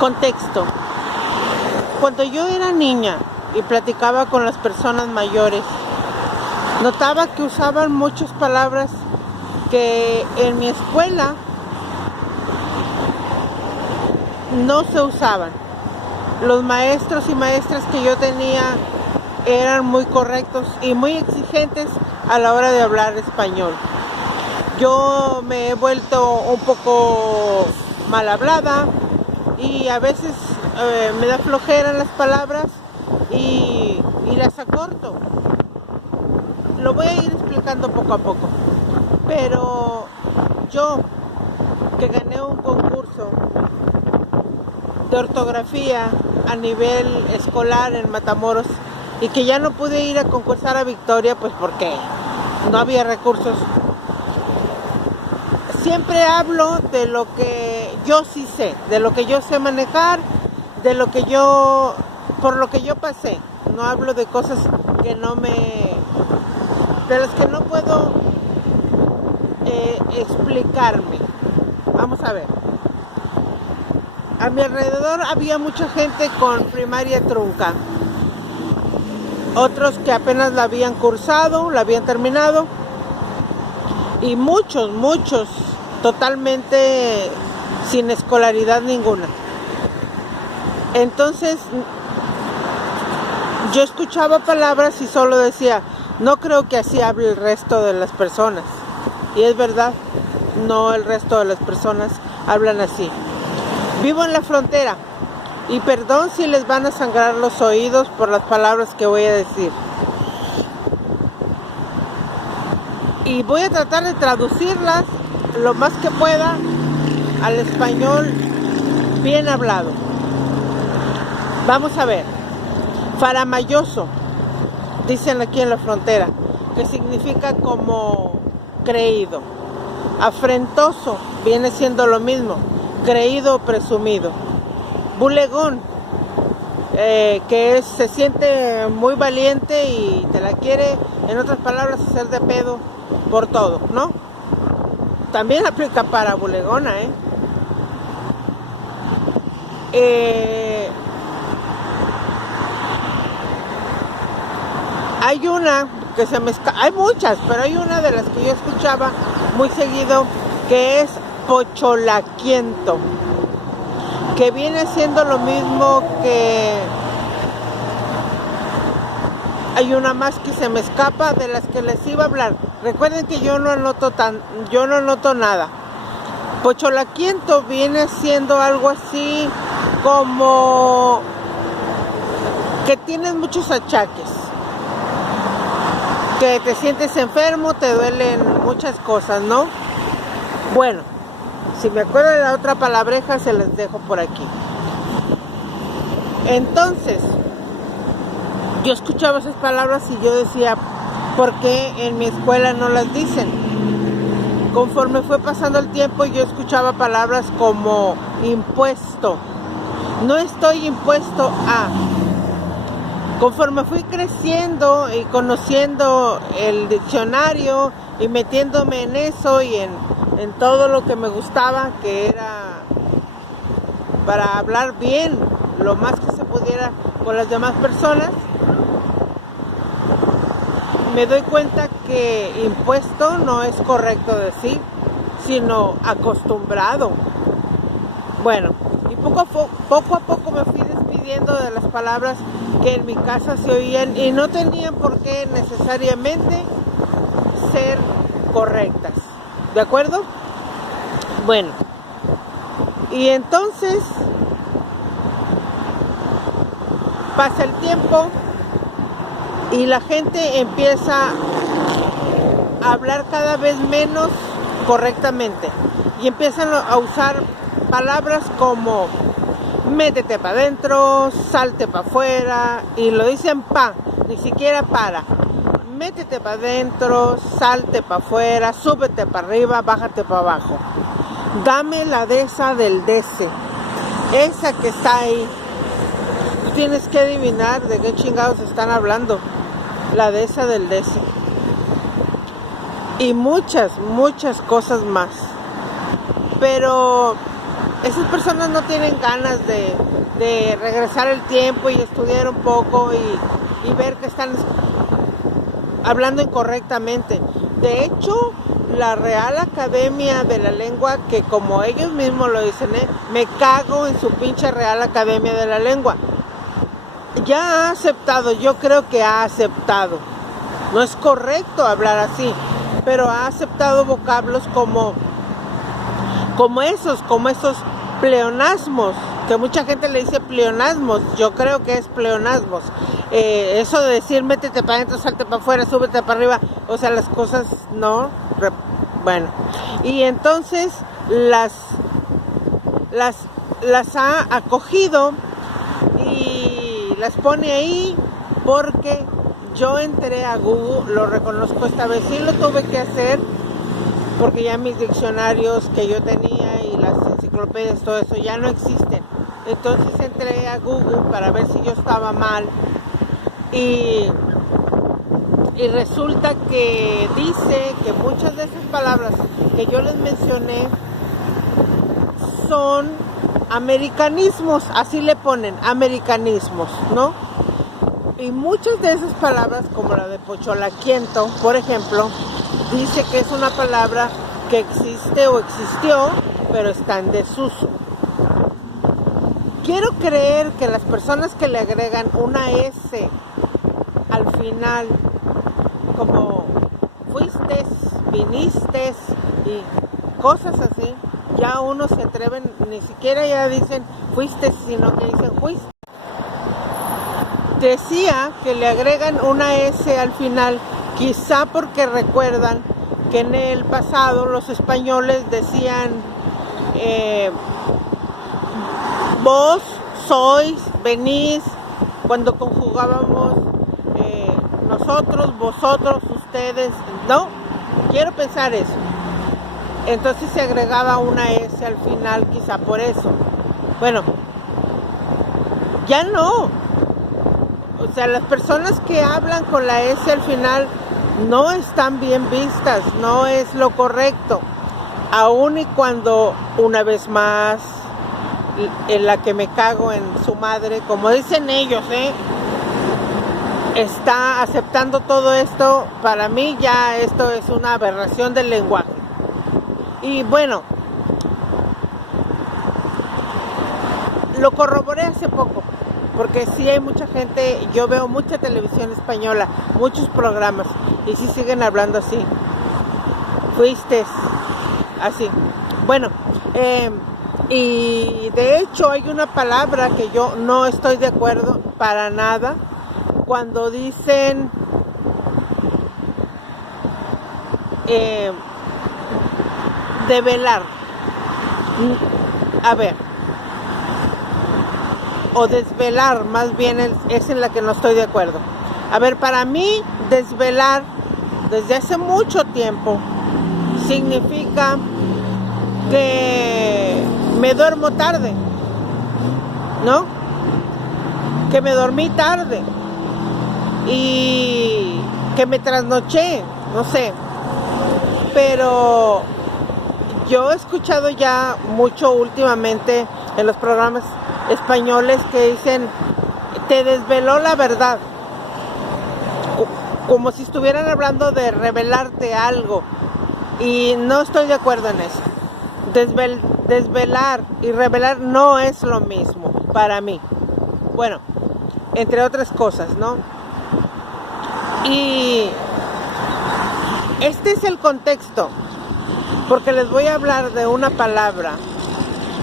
Contexto. Cuando yo era niña y platicaba con las personas mayores, notaba que usaban muchas palabras que en mi escuela no se usaban. Los maestros y maestras que yo tenía eran muy correctos y muy exigentes a la hora de hablar español. Yo me he vuelto un poco mal hablada y a veces me da flojera en las palabras y las acorto. Lo voy a ir explicando poco a poco. Pero yo, que gané un concurso de ortografía a nivel escolar en Matamoros y que ya no pude ir a concursar a Victoria, pues porque no había recursos, siempre hablo de lo que yo sí sé, de lo que yo sé manejar, de lo que por lo que yo pasé. No hablo de cosas de las que no puedo explicarme. Vamos a ver. A mi alrededor había mucha gente con primaria trunca. Otros que apenas la habían cursado, la habían terminado. Y muchos totalmente sin escolaridad ninguna. Entonces, yo escuchaba palabras y solo decía, no creo que así hable el resto de las personas. Y es verdad, no el resto de las personas hablan así. Vivo en la frontera y perdón si les van a sangrar los oídos por las palabras que voy a decir. Y voy a tratar de traducirlas lo más que pueda al español bien hablado. Vamos a ver. Faramayoso, dicen aquí en la frontera, que significa como creído. Afrentoso viene siendo lo mismo, creído o presumido. Bulegón, que se siente muy valiente y te la quiere, en otras palabras, hacer de pedo por todo, ¿no? También aplica para bulegona, Hay una que hay muchas, pero hay una de las que yo escuchaba muy seguido que es pocholaquiento, que viene siendo lo mismo que hay una más que se me escapa de las que les iba a hablar. Recuerden que yo no anoto nada. Pocholaquiento viene siendo algo así como que tienes muchos achaques, que te sientes enfermo, te duelen muchas cosas, ¿no? Bueno, si me acuerdo de la otra palabreja se las dejo por aquí. Entonces, yo escuchaba esas palabras y yo decía, ¿por qué en mi escuela no las dicen? Conforme fue pasando el tiempo, yo escuchaba palabras como impuesto. No estoy impuesto a. Conforme fui creciendo y conociendo el diccionario y metiéndome en eso y en todo lo que me gustaba, que era para hablar bien, lo más que se pudiera con las demás personas, me doy cuenta que impuesto no es correcto decir, sino acostumbrado. Bueno, y poco a poco me fui despidiendo de las palabras que en mi casa se oían y no tenían por qué necesariamente ser correctas. ¿De acuerdo? Bueno, y entonces pasa el tiempo y la gente empieza a hablar cada vez menos correctamente y empiezan a usar palabras como métete para adentro, salte para afuera, y lo dicen ni siquiera para. Métete para adentro, salte para afuera, súbete para arriba, bájate para abajo. Dame la de esa del DC, esa que está ahí. Tú tienes que adivinar de qué chingados están hablando. La de esa del DC. Y muchas cosas más. Pero esas personas no tienen ganas de regresar el tiempo y estudiar un poco y ver que están hablando incorrectamente. De hecho, la Real Academia de la Lengua, que como ellos mismos lo dicen, me cago en su pinche Real Academia de la Lengua, ya ha aceptado, yo creo que ha aceptado, no es correcto hablar así, pero ha aceptado vocablos como esos pleonasmos, que mucha gente le dice pleonasmos, yo creo que es pleonasmos. Eso de decir métete para adentro, salte para afuera, súbete para arriba, o sea, las cosas no, bueno. Y entonces las ha acogido y las pone ahí porque yo entré a Google, lo reconozco esta vez, sí lo tuve que hacer porque ya mis diccionarios que yo tenía y las enciclopedias, todo eso ya no existen. Entonces entré a Google para ver si yo estaba mal y resulta que dice que muchas de esas palabras que yo les mencioné son americanismos, así le ponen, americanismos, ¿no? Y muchas de esas palabras, como la de pocholaquiento, por ejemplo, dice que es una palabra que existe o existió, pero está en desuso. Quiero creer que las personas que le agregan una S al final, como fuiste, viniste y cosas así, ya uno se atreven, ni siquiera ya dicen fuiste, sino que dicen fuiste. Decía que le agregan una S al final, quizá porque recuerdan que en el pasado los españoles decían vos, sois, venís, cuando conjugábamos nosotros, vosotros, ustedes, ¿no? Quiero pensar eso. Entonces se agregaba una S al final, quizá por eso. Bueno, ya no. O sea, las personas que hablan con la S al final no están bien vistas, no es lo correcto. Aún y cuando, una vez más, en la que me cago en su madre, como dicen ellos, está aceptando todo esto, para mí ya esto es una aberración del lenguaje. Y bueno, lo corroboré hace poco, porque sí hay mucha gente, yo veo mucha televisión española, muchos programas, y sí siguen hablando así. Fuiste, así. Bueno, y de hecho hay una palabra que yo no estoy de acuerdo para nada, cuando dicen develar. A ver, o desvelar, más bien es en la que no estoy de acuerdo. A ver, para mí desvelar desde hace mucho tiempo significa que me duermo tarde, ¿no? Que me dormí tarde y que me trasnoché, no sé. Pero yo he escuchado ya mucho últimamente en los programas españoles que dicen te desveló la verdad, como si estuvieran hablando de revelarte algo, y no estoy de acuerdo en eso. Desvelar y revelar no es lo mismo para mí, bueno, entre otras cosas, ¿no? Y este es el contexto, porque les voy a hablar de una palabra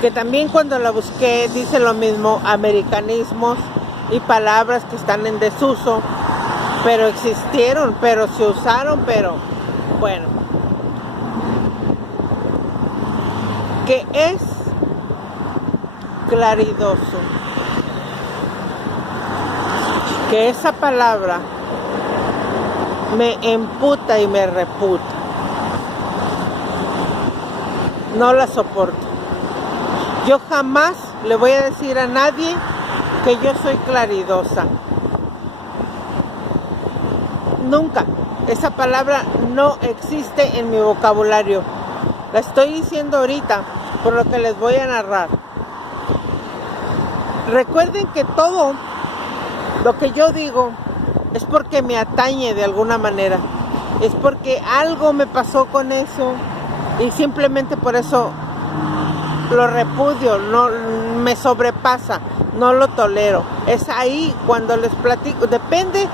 que también cuando la busqué dice lo mismo, americanismos y palabras que están en desuso, pero existieron, pero se usaron, pero bueno, que es claridoso, que esa palabra me emputa y me reputa, no la soporto. Yo jamás le voy a decir a nadie que yo soy claridosa. Nunca. Esa palabra no existe en mi vocabulario. La estoy diciendo ahorita por lo que les voy a narrar. Recuerden que todo lo que yo digo es porque me atañe de alguna manera. Es porque algo me pasó con eso y simplemente por eso lo repudio, no me sobrepasa, no lo tolero. Es ahí cuando les platico, depende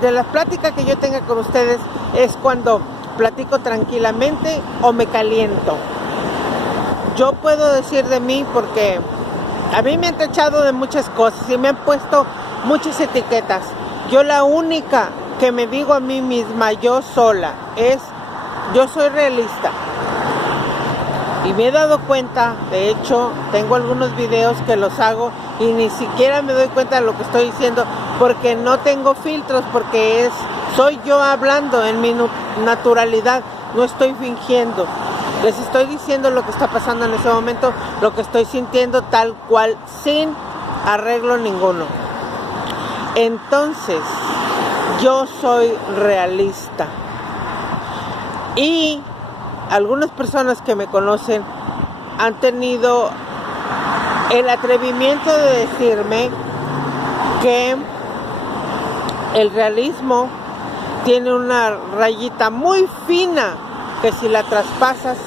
de la plática que yo tenga con ustedes, es cuando platico tranquilamente o me caliento. Yo puedo decir de mí porque a mí me han tachado de muchas cosas y me han puesto muchas etiquetas. Yo la única que me digo a mí misma, yo sola, es yo soy realista. Y me he dado cuenta, de hecho, tengo algunos videos que los hago y ni siquiera me doy cuenta de lo que estoy diciendo porque no tengo filtros, porque soy yo hablando en mi naturalidad, no estoy fingiendo. Les estoy diciendo lo que está pasando en ese momento, lo que estoy sintiendo tal cual, sin arreglo ninguno. Entonces, yo soy realista. Y algunas personas que me conocen han tenido el atrevimiento de decirme que el realismo tiene una rayita muy fina que si la traspasas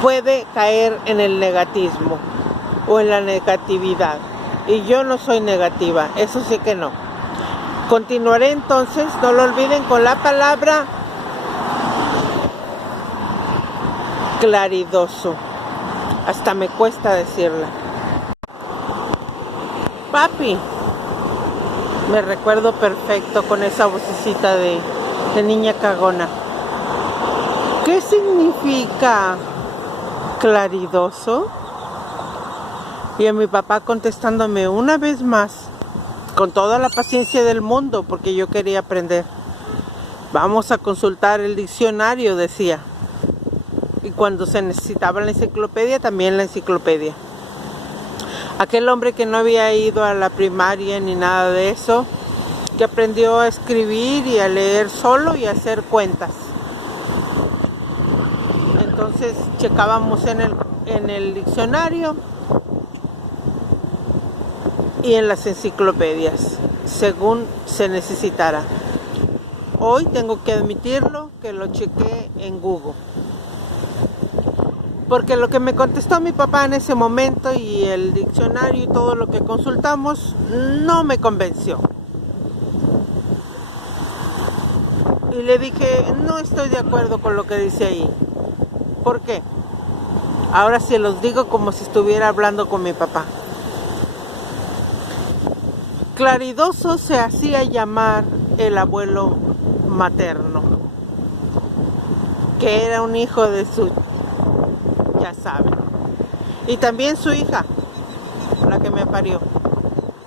puede caer en el negativismo o en la negatividad. Y yo no soy negativa, eso sí que no. Continuaré entonces, no lo olviden, con la palabra claridoso. Hasta me cuesta decirla. Papi, me recuerdo perfecto con esa vocecita de niña cagona. ¿Qué significa claridoso? Y a mi papá contestándome una vez más, con toda la paciencia del mundo, porque yo quería aprender. Vamos a consultar el diccionario, decía. Y cuando se necesitaba la enciclopedia, también la enciclopedia. Aquel hombre que no había ido a la primaria ni nada de eso, que aprendió a escribir y a leer solo y a hacer cuentas. Entonces checábamos en el diccionario y en las enciclopedias, según se necesitara. Hoy tengo que admitirlo que lo chequé en Google. Porque lo que me contestó mi papá en ese momento y el diccionario y todo lo que consultamos no me convenció. Y le dije, no estoy de acuerdo con lo que dice ahí. ¿Por qué? Ahora sí los digo como si estuviera hablando con mi papá. Claridoso se hacía llamar el abuelo materno, que era un hijo de su, ya saben, y también su hija, la que me parió,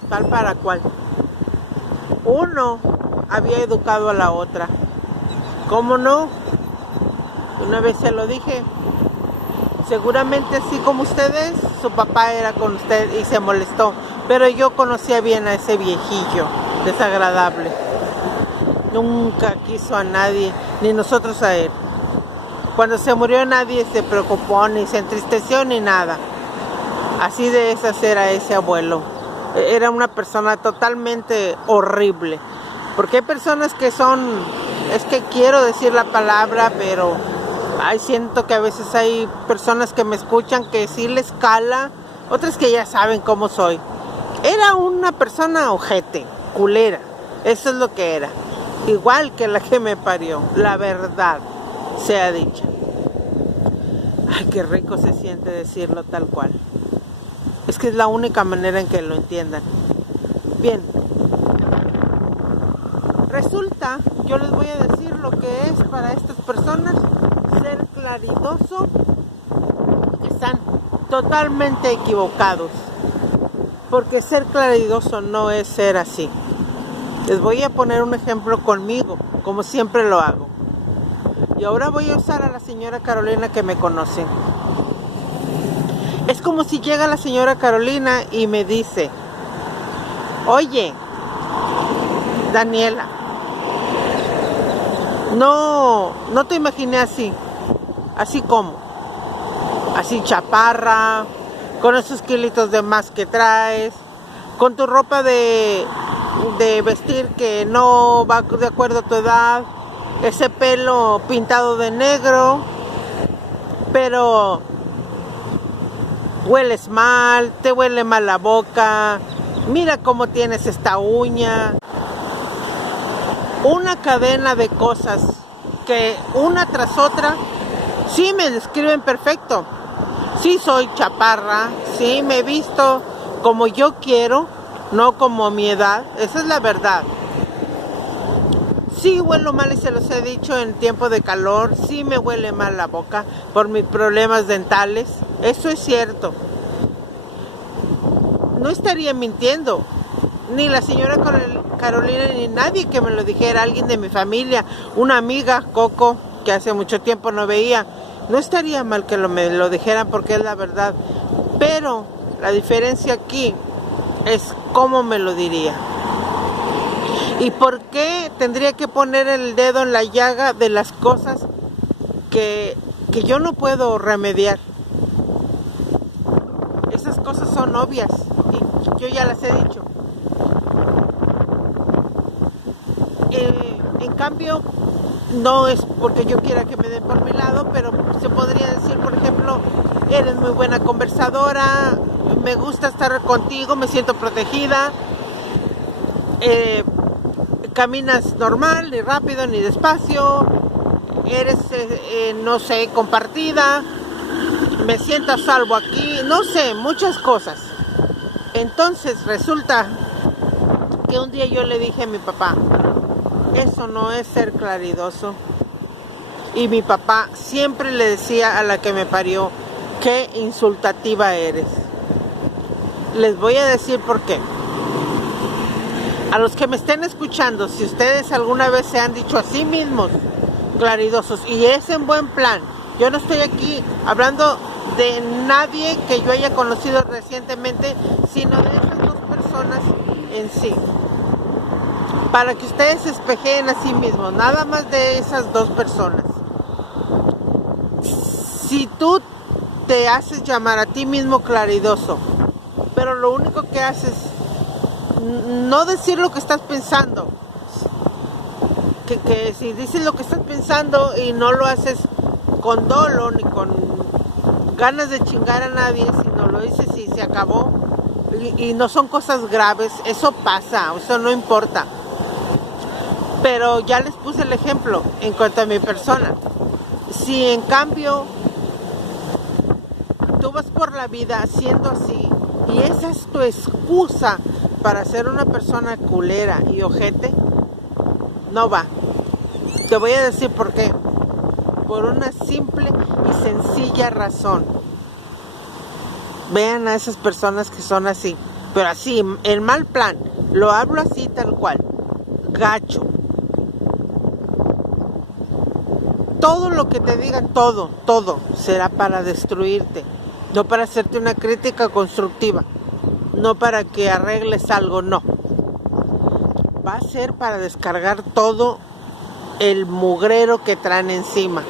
tal para cual. Uno había educado a la otra. ¿Cómo no? Una vez se lo dije. Seguramente así como ustedes, su papá era con usted y se molestó. Pero yo conocía bien a ese viejillo desagradable. Nunca quiso a nadie, ni nosotros a él. Cuando se murió nadie se preocupó, ni se entristeció, ni nada. Así de esas era ese abuelo. Era una persona totalmente horrible. Porque hay personas que son, es que quiero decir la palabra, pero siento que a veces hay personas que me escuchan que sí les cala, otras que ya saben cómo soy. Era una persona ojete, culera, eso es lo que era. Igual que la que me parió, la verdad sea dicha. Ay, qué rico se siente decirlo tal cual. Es que es la única manera en que lo entiendan. Bien. Resulta, yo les voy a decir lo que es para estas personas ser claridoso. Están totalmente equivocados. Porque ser claridoso no es ser así. Les voy a poner un ejemplo conmigo, como siempre lo hago. Y ahora voy a usar a la señora Carolina que me conoce. Es como si llega la señora Carolina y me dice, oye, Daniela, no te imaginé así como. así chaparra, con esos kilitos de más que traes, con tu ropa de vestir que no va de acuerdo a tu edad, ese pelo pintado de negro, pero hueles mal, te huele mal la boca, mira cómo tienes esta uña. Una cadena de cosas que una tras otra sí me describen perfecto. Sí soy chaparra, sí me he visto como yo quiero, no como mi edad, esa es la verdad. Sí huelo mal y se los he dicho en tiempo de calor, sí me huele mal la boca por mis problemas dentales, eso es cierto. No estaría mintiendo, ni la señora Carolina ni nadie que me lo dijera, alguien de mi familia, una amiga, Coco, que hace mucho tiempo no veía. No estaría mal que me lo dijeran porque es la verdad, pero la diferencia aquí es cómo me lo diría. ¿Y por qué tendría que poner el dedo en la llaga de las cosas que yo no puedo remediar? Esas cosas son obvias y yo ya las he dicho. En cambio, no es porque yo quiera que me den por mi lado, pero se podría decir, por ejemplo, eres muy buena conversadora, me gusta estar contigo, me siento protegida, caminas normal, ni rápido, ni despacio, eres, no sé, compartida, me siento a salvo aquí, no sé, muchas cosas. Entonces resulta que un día yo le dije a mi papá, eso no es ser claridoso. Y mi papá siempre le decía a la que me parió, qué insultativa eres. Les voy a decir por qué. A los que me estén escuchando, si ustedes alguna vez se han dicho a sí mismos claridosos, y es en buen plan, yo no estoy aquí hablando de nadie que yo haya conocido recientemente, sino de esas dos personas en sí. Para que ustedes se espejeen a sí mismos, nada más de esas dos personas. Si tú te haces llamar a ti mismo claridoso, pero lo único que haces no decir lo que estás pensando, que si dices lo que estás pensando y no lo haces con dolo ni con ganas de chingar a nadie, sino lo dices y se acabó y no son cosas graves, eso pasa, eso no importa. Pero ya les puse el ejemplo en cuanto a mi persona. Si en cambio tú vas por la vida siendo así y esa es tu excusa para ser una persona culera y ojete, no va. Te voy a decir por qué. Por una simple y sencilla razón. Vean a esas personas que son así, pero así, en mal plan. Lo hablo así tal cual. Gacho. Todo lo que te digan, todo será para destruirte, no para hacerte una crítica constructiva, no para que arregles algo, no. Va a ser para descargar todo el mugrero que traen encima.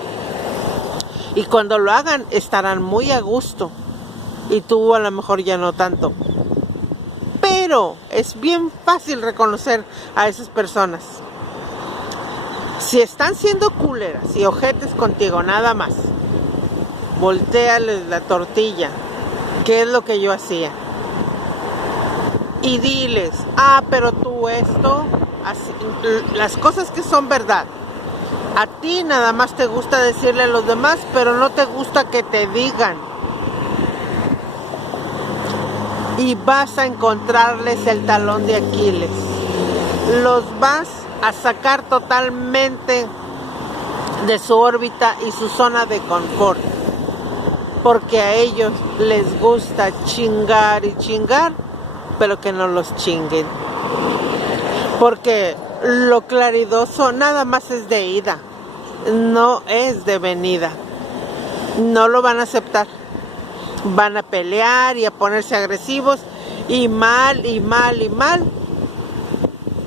Y cuando lo hagan, estarán muy a gusto. Y tú a lo mejor ya no tanto. Pero es bien fácil reconocer a esas personas. Si están siendo culeras y ojetes contigo, nada más, voltéales la tortilla, que es lo que yo hacía. Y diles, pero tú esto, así, las cosas que son verdad. A ti nada más te gusta decirle a los demás, pero no te gusta que te digan. Y vas a encontrarles el talón de Aquiles. Los vas a sacar totalmente de su órbita y su zona de confort, porque a ellos les gusta chingar y chingar, pero que no los chinguen, porque lo claridoso nada más es de ida, no es de venida. No lo van a aceptar, van a pelear y a ponerse agresivos y mal,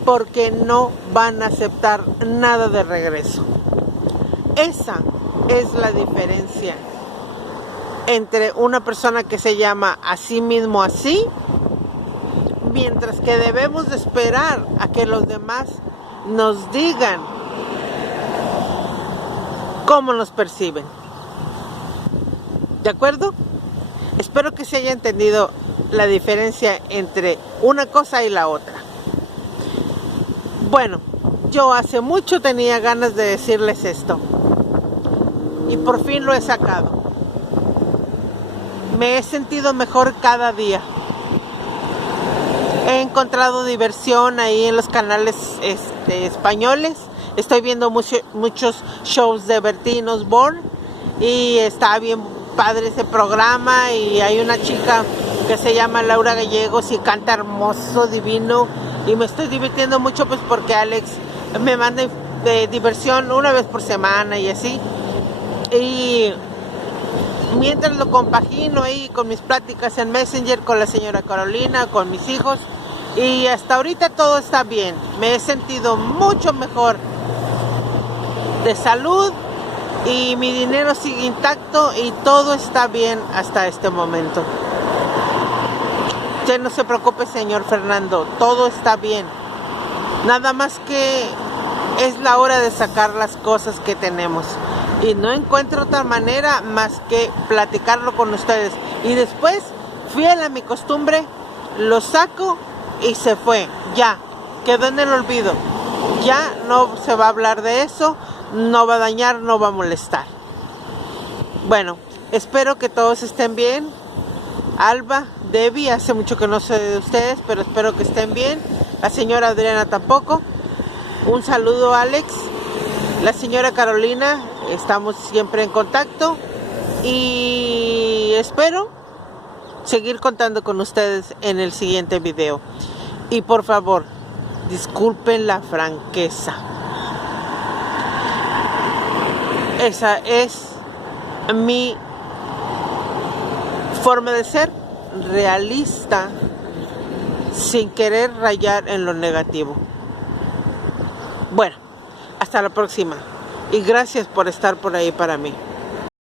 porque no van a aceptar nada de regreso. Esa es la diferencia entre una persona que se llama a sí mismo así, mientras que debemos de esperar a que los demás nos digan cómo nos perciben. ¿De acuerdo? Espero que se haya entendido la diferencia entre una cosa y la otra. Bueno, yo hace mucho tenía ganas de decirles esto y por fin lo he sacado. Me he sentido mejor cada día. He encontrado diversión ahí en los canales españoles. Estoy viendo muchos shows de Bertín Osborne y está bien padre ese programa, y hay una chica que se llama Laura Gallegos y canta hermoso, divino, y me estoy divirtiendo mucho pues porque Alex me manda diversión una vez por semana y así, y mientras lo compagino ahí con mis pláticas en Messenger con la señora Carolina, con mis hijos, y hasta ahorita todo está bien. Me he sentido mucho mejor de salud y mi dinero sigue intacto y todo está bien hasta este momento. Usted no se preocupe, señor Fernando, todo está bien. Nada más que es la hora de sacar las cosas que tenemos. Y no encuentro otra manera más que platicarlo con ustedes. Y después, fiel a mi costumbre, lo saco y se fue. Ya, quedó en el olvido. Ya no se va a hablar de eso, no va a dañar, no va a molestar. Bueno, espero que todos estén bien. Alba, Debbie, hace mucho que no sé de ustedes, pero espero que estén bien. La señora Adriana tampoco. Un saludo, Alex. La señora Carolina, estamos siempre en contacto y espero seguir contando con ustedes en el siguiente video. Y por favor, disculpen la franqueza. Esa es mi forma de ser, realista, sin querer rayar en lo negativo. Bueno, hasta la próxima y gracias por estar por ahí para mí.